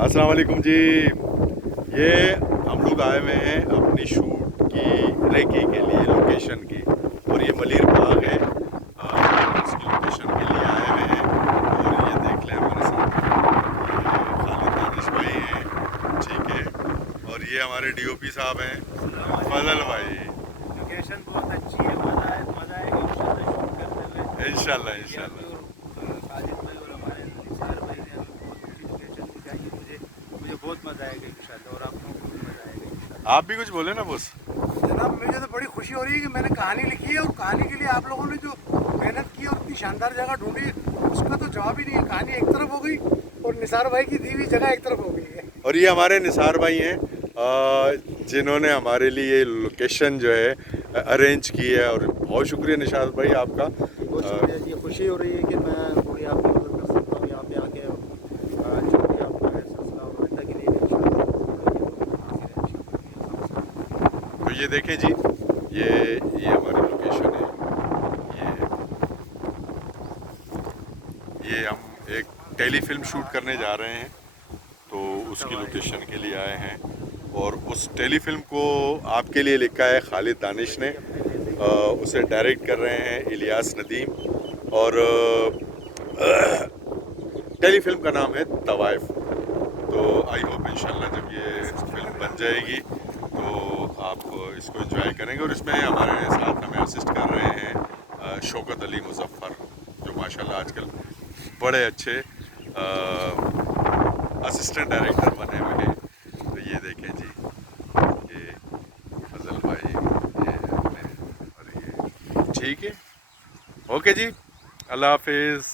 अस्सलाम वालेकुम जी। ये हम लोग आए हुए हैं अपनी शूट की रेकी के लिए, लोकेशन की। और ये मलिर बाग है, उसकी लोकेशन के लिए आए हुए हैं। और ये देख लें हमारे साथ खालिद दानिश भाई हैं, ठीक है। और ये हमारे डीओपी साहब हैं, फजल भाई। लोकेशन बहुत अच्छी है, मज़ा आएगा इंशाल्लाह शूट करने में। इंशाल्लाह यहाँ पे इंशाल्लाह। और खालिद भाई और हमारे निसार भाई ने हमें बहुत अच्छी लोकेशन दिखाई है। मुझे मुझे बहुत मज़ा आएगा इंशाल्लाह, और आप लोगों को भी मज़ा आएगा इंशाल्लाह। आप भी कुछ बोले ना बॉस। जनाब, मुझे तो बड़ी खुशी हो रही है कि मैंने कहानी लिखी है, और कहानी के लिए आप लोगों ने जो मेहनत की और इतनी शानदार जगह ढूंढी, उसका तो जवाब ही नहीं है। कहानी एक तरफ हो गई और निसार भाई की दी हुई जगह एक तरफ हो गई है। और ये हमारे निसार भाई हैं, जिन्होंने हमारे लिए ये लोकेशन जो है अरेंज की है। और बहुत शुक्रिया निशात भाई आपका। बहुत शुक्रिया जी, खुशी हो रही है कि मैं थोड़ी आपकी मदद कर सकता हूँ यहाँ पे आके। जो भी आपका है सिलसिला और आइंदा के लिए भी इंशाल्लाह हाजिर है इंशाल्लाह। तो ये देखें जी, ये हमारी लोकेशन है। ये हम एक टेलीफिल्म शूट करने जा रहे हैं, तो उसकी लोकेशन के लिए आए हैं। और उस टेलीफिल्म को आपके लिए लिखा है खालिद दानिश ने। उसे डायरेक्ट कर रहे हैं इलियास नदीम। और टेलीफिल्म का नाम है तवाइफ। तो आई होप इंशाल्लाह जब ये फिल्म बन जाएगी तो आप इसको एंजॉय करेंगे। और इसमें हमारे साथ हमें असिस्ट कर रहे हैं शौकत अली मुजफ्फर, जो माशाल्लाह आजकल बड़े अच्छे असिस्टेंट डायरेक्टर बने हुए हैं। तो ये देखें जी, ये फजल भाई, ये अपने, और ये ठीक है। ओके जी, अल्लाह हाफिज़।